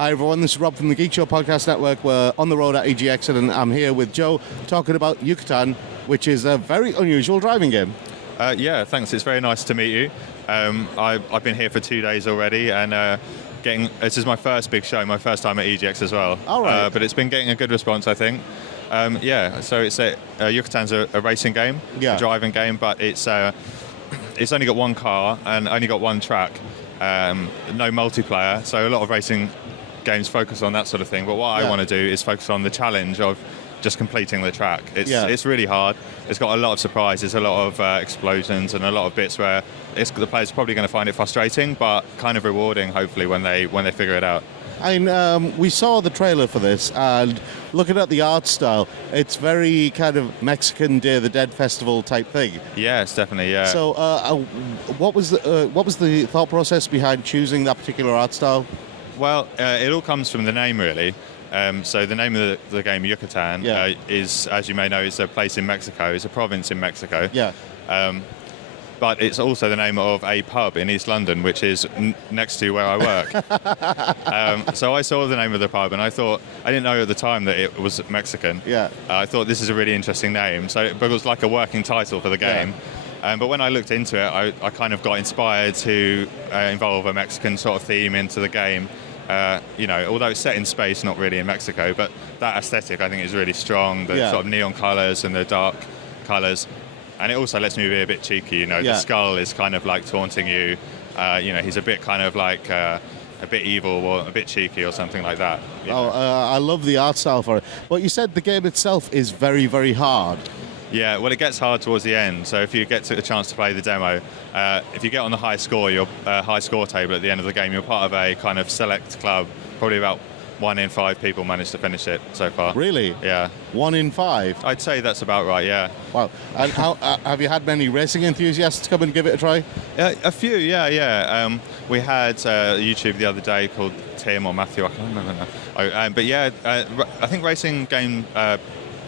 Hi everyone, this is Rob from the Geek Show Podcast Network. We're on the road at EGX and I'm here with Joe talking about Yucatan, which is a very unusual driving game. Yeah, thanks. It's very nice to meet you. I've been here for 2 days already, and this is my first big show, my first time at EGX as well. All right. But it's been getting a good response, I think. So it's Yucatan's a racing game, a driving game, but it's only got one car and only got one track, no multiplayer. So a lot of racing games focus on that sort of thing. But what I want to do is focus on the challenge of just completing the track. It's really hard. It's got a lot of surprises, a lot of explosions, and a lot of bits where the player's probably going to find it frustrating, but kind of rewarding, hopefully, when they figure it out. We saw the trailer for this, and looking at the art style, it's very kind of Mexican Day of the Dead festival type thing. Yes, definitely, yeah. So, what was the thought process behind choosing that particular art style? Well, it all comes from the name, really. So the name of the game, Yucatan, is, as you may know, is a place in Mexico. It's a province in Mexico. Yeah. But it's also the name of a pub in East London, which is next to where I work. So I saw the name of the pub, and I didn't know at the time that it was Mexican. Yeah. I thought this is a really interesting name. So it was like a working title for the game. Yeah. But when I looked into it, I kind of got inspired to involve a Mexican sort of theme into the game. Although it's set in space, not really in Mexico, but that aesthetic I think is really strong. The sort of neon colours and the dark colours. And it also lets me be a bit cheeky, The skull is kind of like taunting you. He's a bit kind of like a bit evil or a bit cheeky or something like that. I love the art style for it. But you said the game itself is very, very hard. Yeah, well, it gets hard towards the end. So if you get a chance to play the demo, if you get on the high score table at the end of the game, you're part of a kind of select club. Probably about 1 in 5 people managed to finish it so far. Really? Yeah. 1 in 5? I'd say that's about right, yeah. Wow. And have you had many racing enthusiasts come and give it a try? A few, yeah. We had YouTube the other day called Tim or Matthew, I can't remember now. I think racing game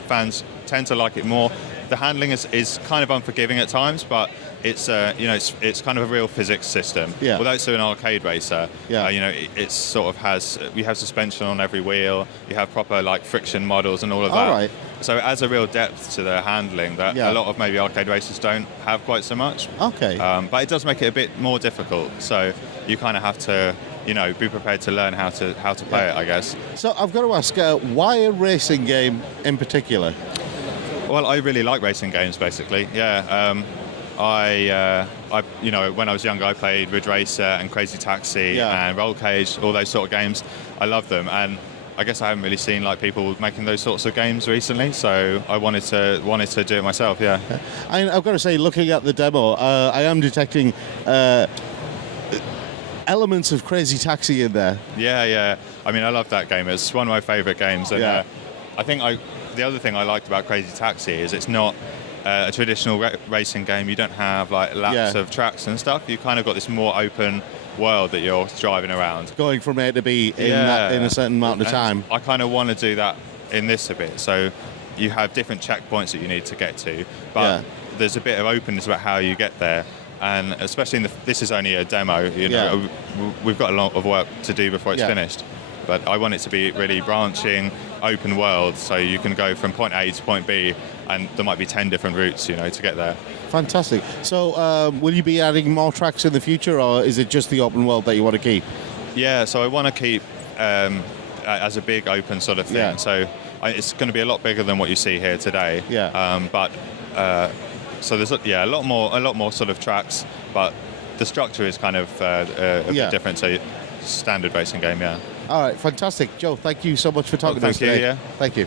fans tend to like it more. The handling is kind of unforgiving at times, but it's kind of a real physics system. Yeah. Although it's an arcade racer, yeah. It sort of you have suspension on every wheel, you have proper like friction models and all of that. All right. So it adds a real depth to the handling that a lot of maybe arcade racers don't have quite so much. Okay. But it does make it a bit more difficult. So you kind of have to be prepared to learn how to play it, I guess. So I've got to ask, why a racing game in particular? Well, I really like racing games, basically. Yeah. When I was younger, I played Ridge Racer and Crazy Taxi and Roll Cage, all those sort of games. I love them, and I guess I haven't really seen like people making those sorts of games recently. So I wanted to do it myself. Yeah. I've got to say, looking at the demo, I am detecting elements of Crazy Taxi in there. Yeah. I mean, I love that game. It's one of my favourite games. And, I think the other thing I liked about Crazy Taxi is it's not a traditional racing game. You don't have like laps of tracks and stuff. You kind of got this more open world that you're driving around, going from A to B in a certain amount of time. I kind of want to do that in this a bit. So you have different checkpoints that you need to get to, but there's a bit of openness about how you get there. And especially this is only a demo. We've got a lot of work to do before it's finished. But I want it to be really branching, open world, so you can go from point A to point B, and there might be 10 different routes, to get there. Fantastic. So, will you be adding more tracks in the future, or is it just the open world that you want to keep? Yeah, so I want to keep as a big open sort of thing. Yeah. So it's going to be a lot bigger than what you see here today. Yeah. So there's a lot more sort of tracks, but the structure is kind of a bit different. So standard racing game, yeah. All right, fantastic. Joe, thank you so much for talking to us today. Yeah. Thank you.